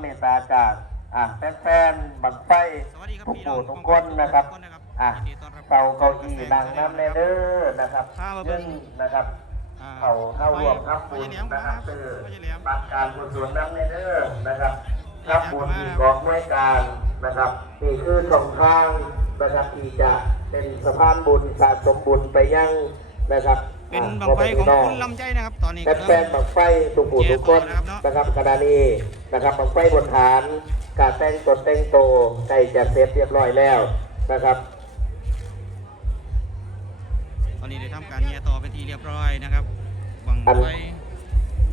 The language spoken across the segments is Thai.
เมตตาจากอะแฟนๆบังไฟสวัสดีครับทุกพี่น้อผู้งทุกคนนะครับทุกนะครับอะยินดีต้อนรับเสาเก้าอี้นั่งน้ำเนเดอร์นะครับพามาเบิ่ซึ่งงนะครับอ่าเขาเข้ารวมทับบุญนะครับคือบัตรการกุศลน้ำเนเดอร์นะครับทับบุญที่กองห้วยการนะครับนี่คือสองทางนะครับที่จะเป็นสะพานบุญสะสมบุญไปยังนะครับ เป็นอะบังไฟของพ่แม่พี่น้คุณลำใจนะครับ ตอนนี้แฟนๆบังไฟทุกผู้ทุกคนนะครับขณะนี้นะครับบังไฟบนฐานการแต่งตนแต่งโตวใกล้จะเสร็จเรียบร้อยแล้วนะครับ ตอนนี้ได้ทำการแย่ต่อเป็นที่เรียบร้อยนะครับบังไฟ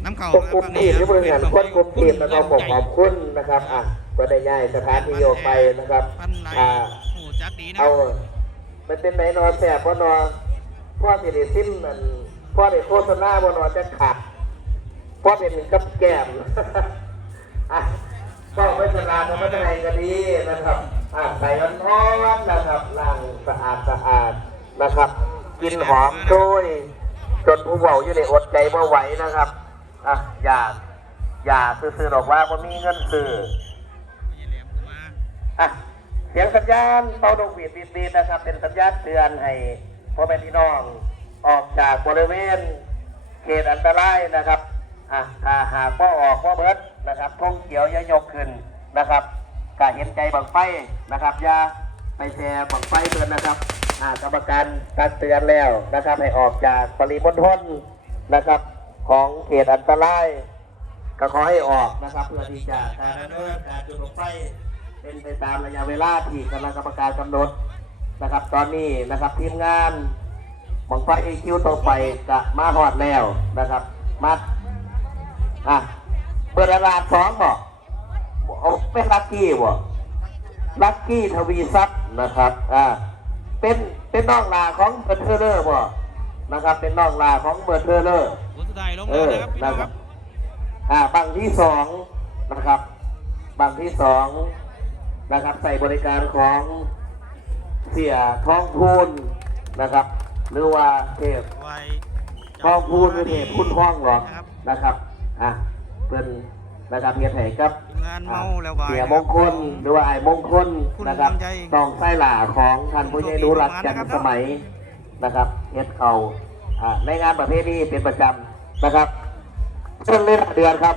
น้ำเข่าตรงกลุ่มทีมที่บริหารคนกลุ่มทีมนะครับผมขอบคุณนะครับอะก็ได้ย้ายสถานที่โยกไปนะครับพันไหลอ่าโอ้จักดีนะเอามันเป็นไหนนอนแสบพ่อนอน พ่อสิได้สิ้นมันพ่อได้โฆษณาพ่อนอนจะขาดพ่อเป็นกับแก้มอะก็ไม่สลาดนะไม่เป็นไรก็ดีนะครับอะใส่ร้อนๆนะครับล้างสะอาดสะอาดนะครับ กินหอมโชยจนผู้เบาอยู่ในอดใจเมื่อไหวนะครับอะอย่าอย่าซื้อๆหรอกว่าผมมีเงินซื้ออะเสียงสัญญาณเป่าดงหวีดบีดบีดนะครับ เป็นสัญญาณเตือนให้ พ่อแม่พี่น้องออกจากบริเวณเขตอันตรายนะครับอะถ้าหากว่าออกว่าเบิดนะครับธงเขียวอย่ายกขึ้นนะครับกาเห็นใจบังไฟนะครับอย่าไปแชร์บังไฟเตือนนะครับอ่ากรรมการตักเตือนแล้วนะครับให้ออกจากปริมณฑลนะครับ ของเขตอันตรายก็ขอให้ออกนะครับเพื่อที่จะการดำเนินการจุดบังไฟเป็นไปตามระยะเวลาที่คณะกรรมการกำหนด นะครับ ตอนนี้นะครับทีมงานบังไฟเอคิวต่อไปจะมาหอดแล้วนะครับ มาอะเบอร์ลาดสองบอกเอาเป็นลักกี้บ่ลักกี้ทวีทรัพย์นะครับอ่าเป็นเป็นน้องลาของเบอร์เทอร์เลอร์บ่นะครับ เป็นน้องลาของเบอร์เทอร์เลอร์เออนะครับอ่าบางที่สองนะครับบางที่สองนะครับใส่บริการของ เสียท้องพูนนะครับ หรือว่าเทพไว้ท้องพูนหรือเทพพุ่นห้องหรอกนะครับนะครับอะเป็นนะครับเฮียไถครับทีมงานเมาแล้ววายเสียมงคลหรือว่าไอ้มงคลคุณนะครับลำไยต้องไส้หล่าของท่านผู้ใหญ่รู้รักจันทร์สมัยนะครับเฮ็ดเขาอ่าในงานประเภทนี้เป็นประจำนะครับเชิญเล่นเดือนครับ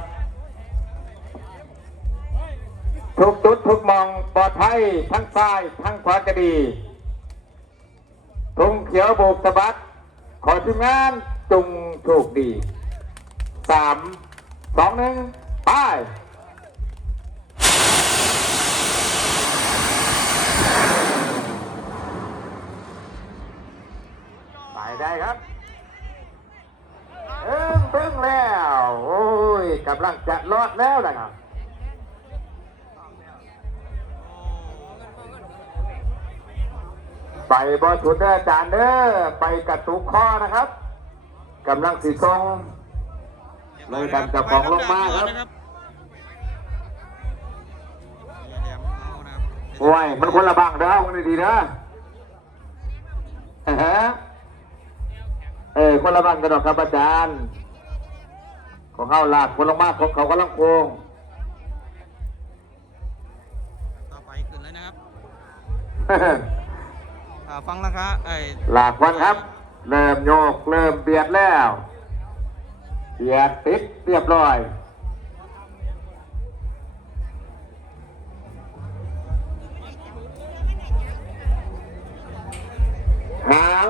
ทุกจุดทุกมองปลอดภัยทั้งซ้ายทั้งขวาจะดีธงเขียวโบกสะบัดขอทีมงานจงโชคดีสามสองหนึ่งไป ไปบอสุดเด้ออาจารย์เด้อไปกระตุกข้อนะครับกำลังสิทรงเลยกันกับของลงมาครับโอ้ยมันคนละบังเด้อคนดีๆเด้อเออฮะเออคนละบังกันดอกครับอาจารย์ ของเขาหลากคนลงมาของเขากำลังโค้งต่อไปขึ้นเลยนะครับ อ่าฟังราคาไอ้หลากวันครับ เริ่มโยก เริ่มเบียดแล้วเบียดติดเรียบร้อยหาง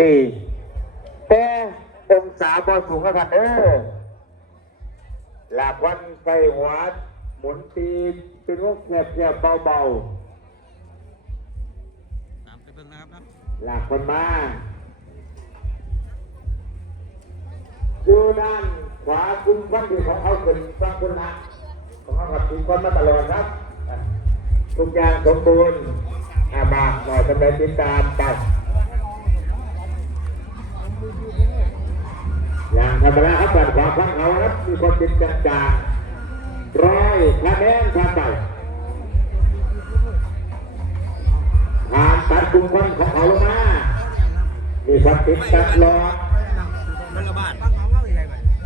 ดีแต่องศาบอสูงนะครับเออหลากวันใส่หัวหมุนตีเป็นวงแคบๆเบาตา หลากคนมาดูด้านขวาคุ้มควันที่ของเขาเป็นฟังคุณนะของเขาขับคุ้มควันมาตลอดครับทุกอย่างสมบูรณ์อาบากหน่อยกำลังติดตามไปอย่างธรรมดาครับแบบขวาฟังเขาครับมีคนติดจางๆร้อยคะแนนทางไป กลุ่มควันของเขาลงมามีคนติดตัดรอมันละบาท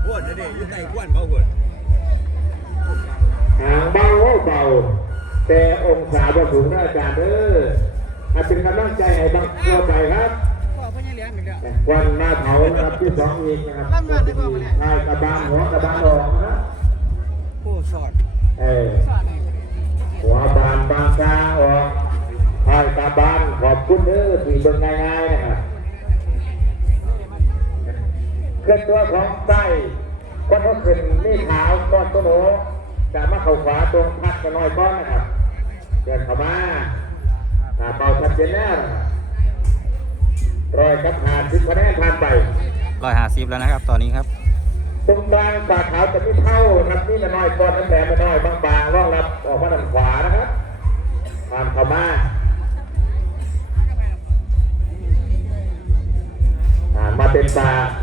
ขวดนะเด็กอยู่ใต้ขวดเขาขวดหางเบาเบาๆแต่องศาบ่สูงนะอาจารย์เด้ออาเป็นกำลังใจให้บางตัวไปครับพ่อพ่อยังเลี้ยงอีกแล้ววันมาเผานะครับที่สองอีกนะครับร่ำมาได้บ่มาเนี่ยใช่กระบาลหัวกระบาลออกนะครับโอ้สอดเออหัวบานบางกาออก เด้อที่เป็นง่ายๆนะครับเคลื่อนตัวของไส้ก้อนก็ขึ้นนี่ขาวก้อนตัวโหนจะมาเข้าขวาตรงพักกันน้อยก้อนนะครับเดินเข้ามาถ้าเป่าชัดเจนแล้วนะครับรอยกับหาสิบคะแนนผ่านไปร้อยห้าสิบแล้วนะครับ ตอนนี้ครับตรงกลางปากขาวจะไม่เท่านะครับนี่น้อยก้อนน้ำแหลมน้อยบางๆร่องรับออกมาด้านขวานะครับผ่านเข้ามา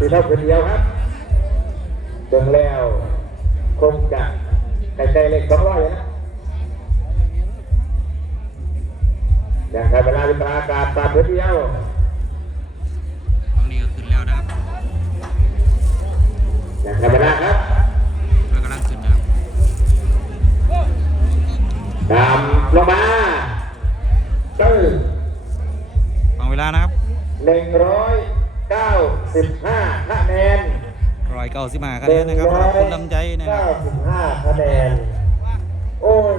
เป็นปลาสีเท่าคนเดียวครับตรงแล้วคงจะใกล้ๆเล็กสองร้อยนะอย่างไรเวลาเป็นปลาอากาศปลาคนเดียวตรงนี้ก็ขึ้นแล้วนะครับอย่างไรเวลาครับเรากำลังขึ้นนะครับตามลงมาตื้อฟังเวลานะครับหนึ่งร้อยเก้าสิบห้าคะแนนร้ อยเก้าสิบห้าคะแนนนะครับขอบคุณลำใจนะครับเก้าสิบห้าคะแนน โอ้ย